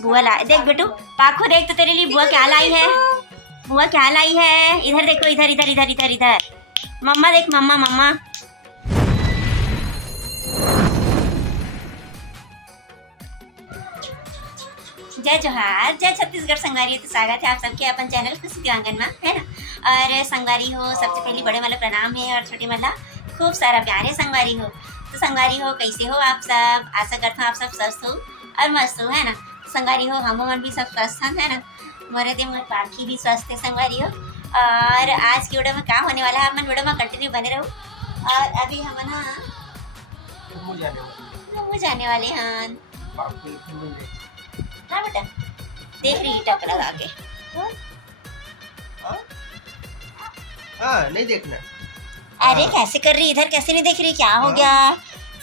बुआ ला देख बेटू, पाखो देख तो तेरे लिए बुआ क्या लाई है। बुआ क्या लाई है, इधर देखो, इधर इधर इधर इधर इधर। मम्मा देख, मम्मा मम्मा। जय जोहार, जय छत्तीसगढ़ संगवारी। तो स्वागत है आप सबके अपन चैनल खुशी दिवांगन में, है ना। और संगवारी हो, सबसे पहले बड़े वाला प्रणाम है और छोटे वाला खूब सारा प्यार है। संगवारी हो तो संगवारी हो, कैसे हो आप सब? आशा करता हूँ आप सब स्वस्थ हो और मस्त हो, है ना। संगवारी हो हम मन भी सब स्वस्थ हैं, है ना। मोरे दे मोर पाखी भी स्वस्थ है संगवारी हो। और आज की वीडियो में क्या होने वाला है, अपन वीडियो में कंटिन्यू बने रहो। और अभी हम ना जाने वाले हैं। हाँ बेटा, देख रही टक लगा के। नहीं देखना। अरे कैसे कर रही, इधर कैसे नहीं देख रही, क्या हो गया?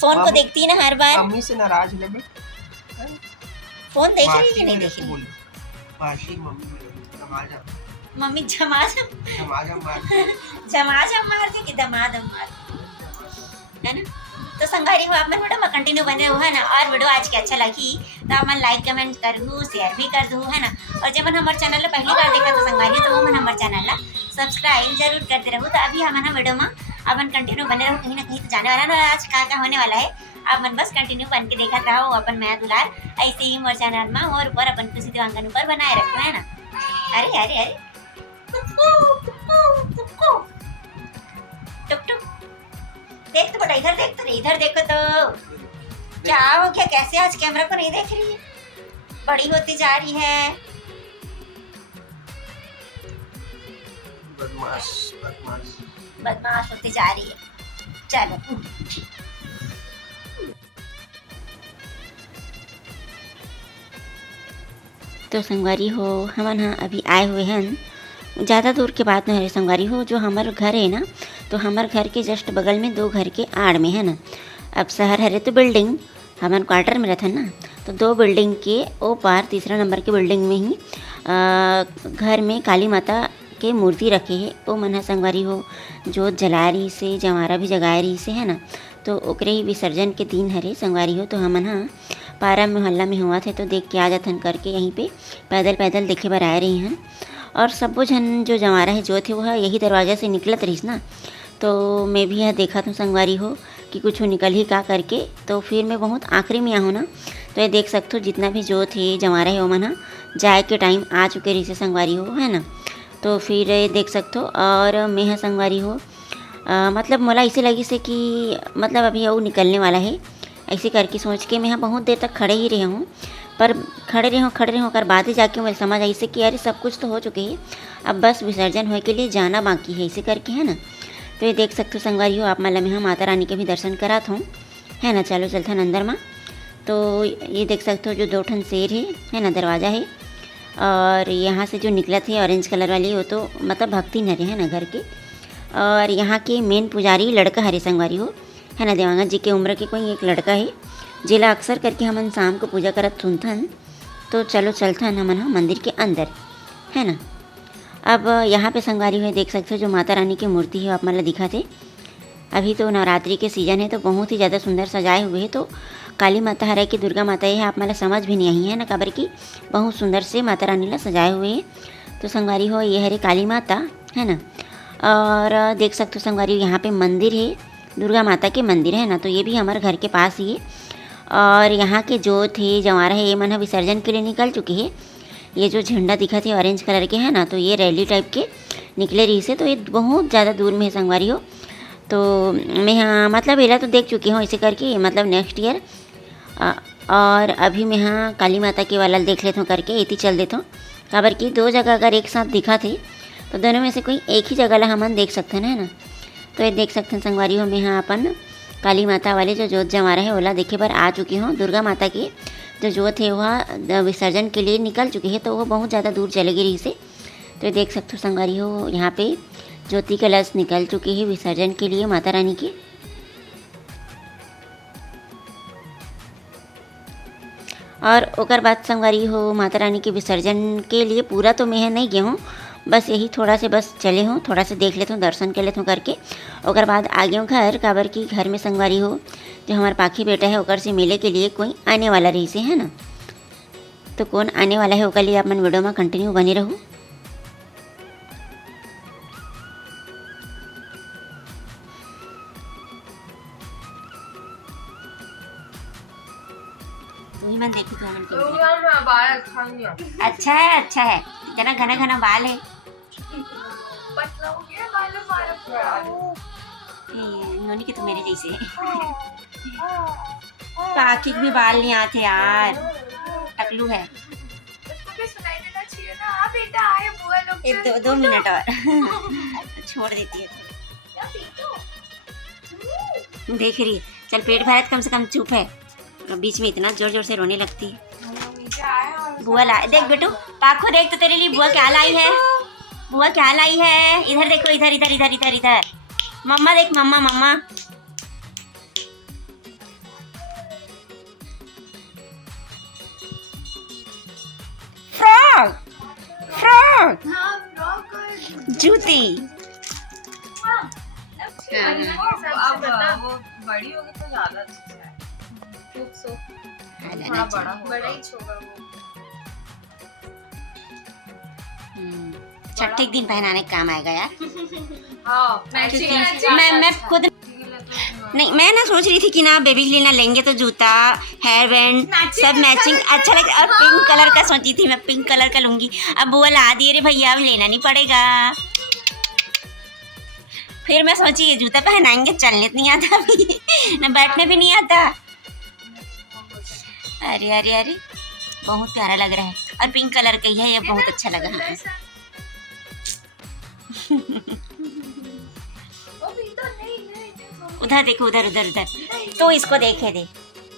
फोन को देखती है ना हर बार। मम्मी से नाराज है बे। फोन देख रही कि नहीं देख रही? मम्मी झमाझम मार दे कि दमादम मार, है ना। तो संगवारी हो आप मन वीडियो में कंटिन्यू बने रहो, है ना। और वीडियो आज के अच्छा लगी तो आप मन लाइक कमेंट कर दू, शेयर भी कर दू, है ना। और जब मन हमारे चैनल ला पहली बार देखा तो संगवारी तो वो मन हमारे चैनल ला सब्सक्राइब जरूर करते रहो। तो अभी हम वीडियो में अपन कंटिन्यू बने रहो, कहीं ना कहीं तो जाने वाला ना आज क्या होने वाला है। आप मन बस कंटिन्यू बन के देखा रहो अपन मैं दुलार, ऐसे ही हमारे चैनल में और ऊपर अपन खुशी दिवांगन ऊपर बनाए रखो, है ना। अरे अरे अरे टुक टुक देख तो बेटा, इधर देख तो, इधर देखो तो। क्या हो गया, कैसे आज कैमरा को नहीं देख रही है? बड़ी होती जा रही है। बदमाश बदमाश बदमाश होती जा रही है। चलो तो संगवारी हो हम हाँ अभी आए हुए हैं, ज़्यादा दूर के बात नहीं है संगवारी हो। जो हमारा घर है ना, तो हमारे घर के जस्ट बगल में 2 घर के आड़ में, है ना। अब शहर है तो बिल्डिंग हमारे क्वार्टर में रहता है ना, तो 2 बिल्डिंग के ओ पार तीसरा नंबर के बिल्डिंग में ही घर में काली माता के मूर्ति रखे है। वो मन संगवारी हो जोत जला रही से, जवारा भी जगाए रही से, है ना। तो ओकरे ही विसर्जन के दिन हरे संगवारी हो। तो हमन हाँ पारा मोहल्ला में हुआ थे तो देख के आ जाथन करके यहीं पे पैदल पैदल देखे बर आए रही हैं। और सबो जन जो जवारा है जो थे वह यही दरवाज़ा से निकलत रहीस ना, तो मैं भी यह देखा था संगवारी हो कि कुछ निकल ही का करके। तो फिर मैं बहुत आखिरी में आहूँ ना, तो ये देख सकते हो जितना भी जो थे जवारा है वो मन जाए के टाइम आ चुके रही से संगवारी हो, है ना। तो फिर ये देख सकते हो। और मैं यहाँ संगवारी हो मतलब मोला ऐसे लगी से कि मतलब अभी वो निकलने वाला है, ऐसे करके सोच के मैं यहाँ बहुत देर तक खड़े ही रहे हूँ। पर खड़े रहो कर बाद ही जाके मुझे समझ आई से कि अरे सब कुछ तो हो चुके हैं, अब बस विसर्जन होने के लिए जाना बाकी है, ऐसे करके, है ना। तो ये देख सकते हो संगवारी हो आप मतलब मैं माता रानी के भी दर्शन करात हूँ, है ना। चलो चलता अंदर में। तो ये देख सकते हो जो 2 ठन शेर है ना, दरवाज़ा है। और यहाँ से जो निकला थे ऑरेंज कलर वाली वो तो मतलब भक्ति नरे है ना घर के। और यहाँ के मेन पुजारी लड़का हरे संगवारी हो, है ना। देवांगन जी के उम्र के कोई एक लड़का है जिला अक्सर करके हमन शाम को पूजा करत सुनथन। तो चलो चलथन हमन मंदिर के अंदर, है ना। अब यहाँ पे संगवारी हुए देख सकते हो जो माता रानी की मूर्ति है आप मतलब दिखा थे। अभी तो नवरात्रि के सीजन है तो बहुत ही ज़्यादा सुंदर सजाए हुए हैं। तो काली माता हरे की दुर्गा माता है आप मतलब समझ भी नहीं आई है ना, कबर की बहुत सुंदर से माता रानी ला सजाए हुए हैं। तो संगवारी हो ये हरे काली माता, है ना। और देख सकते हो संगवारी यहाँ पे मंदिर है, दुर्गा माता के मंदिर, है ना। तो ये भी हमारे घर के पास ही है। और यहाँ के जो थे जवारा है ये मन विसर्जन के लिए निकल चुके हैं। ये जो झंडा दिखा थे ऑरेंज कलर के, है ना, तो ये रैली टाइप के निकले रही से। तो ये बहुत ज़्यादा दूर में है संगवारी हो। तो मैं यहाँ मतलब एला तो देख चुकी हूँ इसे करके मतलब नेक्स्ट ईयर। और अभी मैं यहाँ काली माता के वाला देख लेता हूँ करके इतनी चल देता हूँ, खबर की 2 जगह अगर एक साथ दिखा थे तो दोनों में से कोई एक ही जगह ला हम देख सकते हैं, है ना। तो ये देख सकते हैं संगवारी हो मैं यहाँ अपन काली माता वाले जो जोत जवारा है ओला देखे पर आ चुकी हूँ। दुर्गा माता की जो जोत है वह विसर्जन के लिए निकल चुकी है, तो वो बहुत ज़्यादा दूर चलेगी रही से। तो देख सकते हो संगवारी हो यहाँ पे ज्योति कलश निकल चुकी है विसर्जन के लिए माता रानी की। और ओकर बाद संगवारी हो माता रानी के विसर्जन के लिए पूरा तो मैं नहीं गया हूँ, बस यही थोड़ा से बस चले हूँ, थोड़ा से देख लेता हूँ, दर्शन कर लेता हूँ करके। ओकर बाद आ गए हूँ घर, काबर की घर में संगवारी हो जो हमारे पाखी बेटा है ओकर से मिले के लिए कोई आने वाला रही से, है ना। तो कौन आने वाला है ओकर लिए अपन वीडियो में कंटिन्यू बने रहू। तू ही मन देखी तो मन अच्छा है इतना घना घना बाल है। नोनी के तो मेरे जैसे पाकिक भी बाल नहीं आते यार, टकलू है। एक दो मिनट और छोड़ देती है। देख रही है, चल पेट भरा कम से कम चुप है, बीच में इतना जोर जोर से रोने लगती है। बुआ ला देख बेटू, पाखो देख तो तेरे लिए बुआ क्या लाई है। बुआ क्या लाई है, इधर देखो, इधर इधर इधर इधर इधर। मम्मा देख, मम्मा मम्मा। फ्रॉक फ्रॉक जूती। अब वो बड़ी होगी तो ज्यादा अच्छा है। थोड़ा बड़ा ही होगा वो। छठे दिन पहनाने का काम आएगा यार। हाँ, मैं खुद नहीं, मैं ना सोच रही थी कि ना बेबी के लिए ना लेंगे तो जूता, हेयर बैंड सब मैचिंग अच्छा लगे, और पिंक कलर का सोची थी मैं, पिंक कलर का लूंगी। अब बुआ ला दिए रे भैया, अब लेना नहीं पड़ेगा। फिर मैं सोची ये जूता पहनाएंगे, चलने नहीं आता अभी ना बैठने भी नहीं आता। अरे अरे अरे बहुत प्यारा लग रहा है, और पिंक कलर का ही है, ये बहुत अच्छा लगा। हाँ उधर देखो, उधर उधर उधर। तो इसको देखे दे,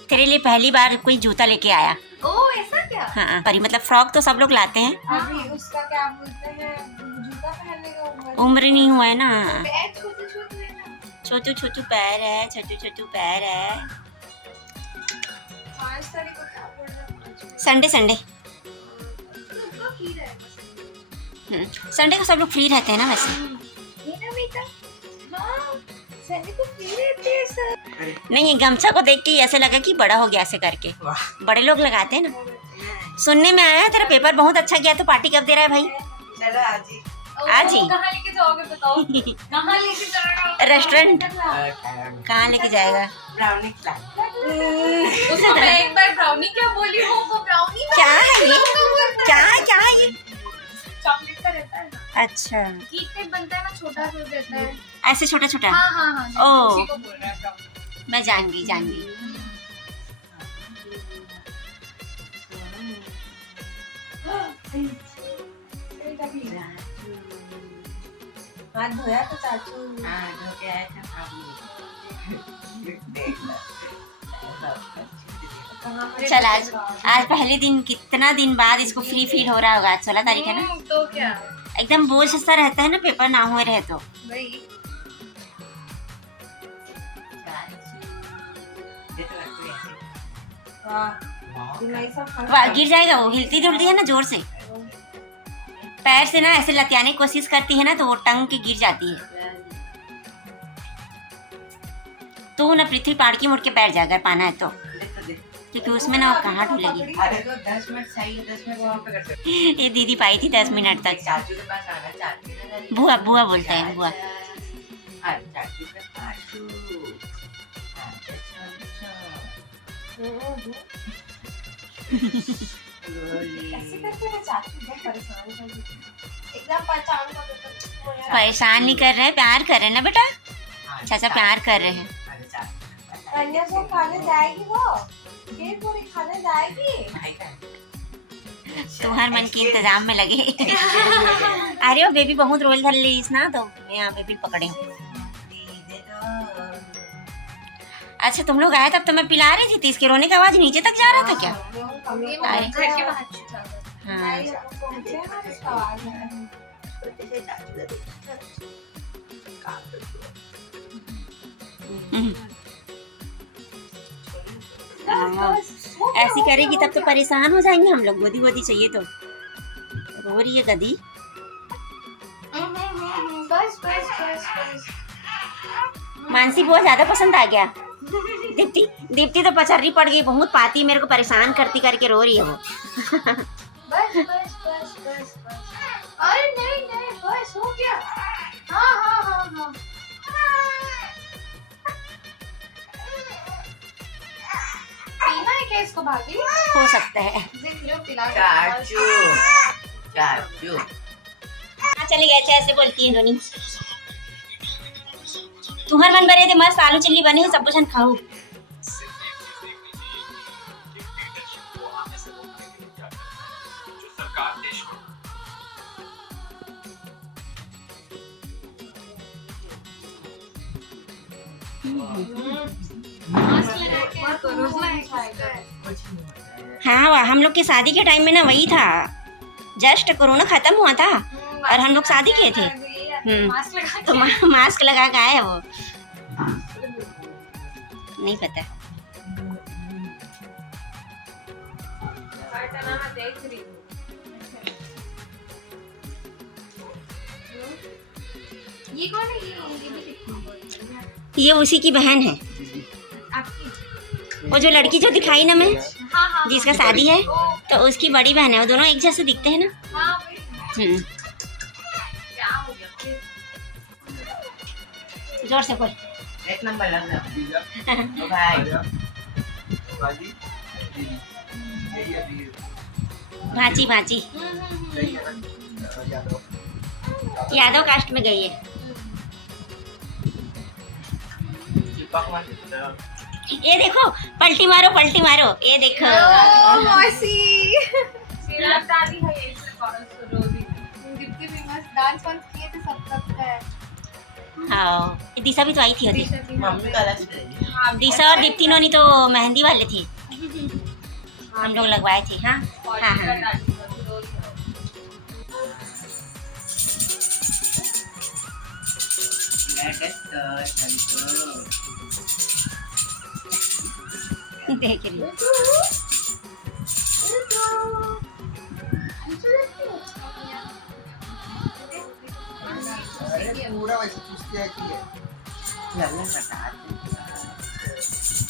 तेरे लिए पहली बार कोई जूता लेके आया। ओह ऐसा क्या? हाँ परी, मतलब फ्रॉक तो सब लोग लाते हैं। अभी उसका क्या बोलते हैं, जूता पहनने का उम्र नहीं हुआ है ना, छोटे छोटे है ना, छोटू छोटू पैर है, छोटू छोटू पैर है। 5 तारीख को क्या बोल रहा है? संडे संडे संडे को सब लोग फ्री रहते हैं ना वैसे। संडे को फ्री रहते हैं सर। नहीं, ये गमछा को देख के ऐसे लगा कि बड़ा हो गया, ऐसे करके बड़े लोग लगाते हैं ना। सुनने में आया तेरा पेपर बहुत अच्छा गया, तो पार्टी कब दे रहा है भाई? चलो आज ही। आज ही? कहाँ लेके जाओगे बताओ? कहाँ लेके जाओगे? रेस्टोरेंट कहाँ लेके जाएगा? ब्राउनी खिला। उसको मैं एक बार ब्राउनी क्या बोली हूँ, वो ब्राउनी क्या है ये? क्या है ये? चॉकलेट का रहता है ना, अच्छा केक टाइप बनता है ना, छोटा सा रहता है। ऐसे छोटा छोटा। हाँ हाँ हाँ, ओह। उसी को बोल रहा है ब्राउनी। मैं जान गई हाथ धोया तो चाचू। हाँ जो क्या है था चल आज पहले दिन, कितना दिन बाद इसको फ्री फील हो रहा होगा। आज 16 तारीख है ना, तो क्या एकदम बोझ सा रहता है ना, पेपर ना हुए रहे तो। भाई। वाह, गिर जाएगा वो, हिलती जुलती है ना जोर से, पैर से ना ऐसे लतियाने की कोशिश करती है ना, तो वो टंग के गिर जाती है। तू ना पृथ्वी पाड़ की मुड़ के बैठ जा अगर पाना है तो, क्योंकि उसमें ना वो कहाँ ढूलेगी। अरे तो 10 मिनट चाहिए, 10 मिनट वहाँ पे कर सकते। ये दीदी पाई थी 10 मिनट तक। चाचू के पास आना, चाचू बुआ बुआ बोलते हैं, बुआ। चाचू के पास। परेशान नहीं कर रहे, प्यार कर रहे हैं ना बेटा। चाचा प्यार कर रहे हैं। कन्या को खाने जाएगी, वो फिर पूरी खाने जाएगी। तुम्हारे मन के इंतजाम में लगे। अरे वो बेबी बहुत रोल धर ली इस ना, तो मैं यहाँ बेबी पकड़े हूँ। अच्छा तुम लोग आए तब तो मैं पिला रही थी, इसके रोने का आवाज नीचे तक जा रहा था क्या? हाँ ऐसी करेगी तब तो परेशान हो जाएंगे हम लोग। गोदी गोदी चाहिए तो। रो रही है गदी। बस बस बस बस। मानसी बुआ ज्यादा पसंद आ गया। दीप्ति दीप्ति तो पचर्री पड़ गई, बहुत पाती, मेरे को परेशान करती करके रो रही है वो। बस बस बस बस बस। अरे नहीं नहीं बस हो गया। हाँ हाँ हाँ हाँ। पीना है क्या इसको भाभी? हो सकता है। देख लो पिला के। चाचू चाचू हाँ चले गए थे, ऐसे बोलती है रोनी। तुम्हार मन बरे थे, मस्त आलू चिल्ली बनी है, सब कुछ खाऊ। हाँ हम लोग की शादी के टाइम में ना वही था, जस्ट कोरोना खत्म हुआ था और हम लोग शादी किए थे। तो मास्क लगा के आए वो, नहीं पता। ये कौन है? ये भी दिखती ये उसी की बहन है, आपकी। वो जो लड़की जो दिखाई ना मैं, हाँ हाँ जिसका शादी है, तो उसकी बड़ी बहन है। वो दोनों एक जैसे दिखते हैं ना। हाँ वही। क्या हो गया? जोर से बोल। एक नंबर लग रहा है तो भाई भांची भांची यादव कास्ट में गई है। चिपक मत। ये देखो, पलटी मारो पलटी मारो, ये देखो। ओ मौसी सिराज दादी है ये से कॉलेज रोजी दीप्ति भी मस्त डांस वांस किए थे सब है। हाँ दिशा भी तो आई थी होती। मम्मी का अलग से दिशा और दीप्ति नोनी तो मेहंदी वाले थे, हम लोग लगवाए थे। हाँ हाँ हाँ देख रही हूँ।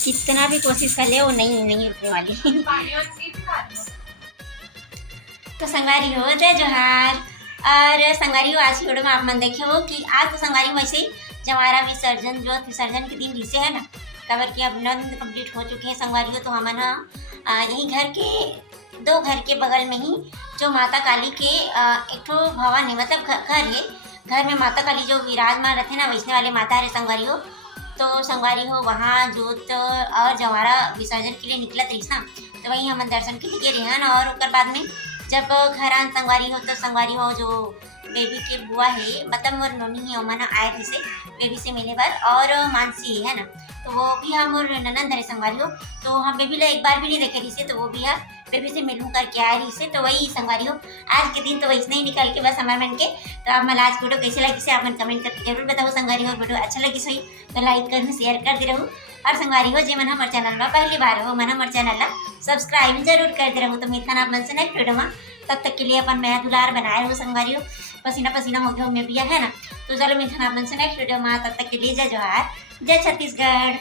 कितना भी कोशिश कर ले वो नहीं रुकने वाली। तो संगवारी हो जय जोहार। और संगवारी हो, आज की वीडियो में आप मन देखे हो कि आज तो संगवारी वैसे ही जब हमारा विसर्जन जो विसर्जन के दिन जिसे है ना कवर की अब 9 दिन कंप्लीट हो चुके हैं संगवारी हो। तो हम ना यहीं घर के 2 घर के बगल में ही जो माता काली के एक ठो भवन है, मतलब घर है। घर में माता काली जो विराजमान रहते ना वैष्णव वाले माता है संगवारी हो। तो संगवारी हो वहाँ जोत और जवारा विसर्जन के लिए निकलत रही ना, तो वहीं हम दर्शन के लिए गए रहन। और उसके बाद में जब घर आन संगवारी हो तो संगवारी हो जो बेबी के बुआ है, मतलब मोर नोनी है, मना आए थे से बेबी से मिले बार। और मानसी है ना, तो वो भी हम और ननंद है संगवारी हो। तो हम बेबी ला एक बार भी नहीं देखे रही से, तो वो भी बेबी से मिलूँ करके आए रही से। तो वही संगवारी हो आज के दिन तो वैसे ही निकल के बस हमारे मन के। तो आप मला आज वीडियो कैसे लगी से आप मन कमेंट करके जरूर बताओ। संगवारी हो वीडियो अच्छा लगी सही तो लाइक कर शेयर कर दे रहूँ। और संगवारी हो जे मन हमारे चैनल में पहली बार हो मन हमारे चैनल ला सब्सक्राइब जरूर कर दे रहूँ। तो मिलता ना आप मन से नेक्स्ट वीडियो में, तब तक के लिए अपन नया दुलार बनाए रहो संगवारी हो। पसीना पसीना हो गया मैं भी है ना। तो चलो मिलता ना आप मन से नेक्स्ट वीडियो में, तब तक के लिए जय जोहार, जय छत्तीसगढ़।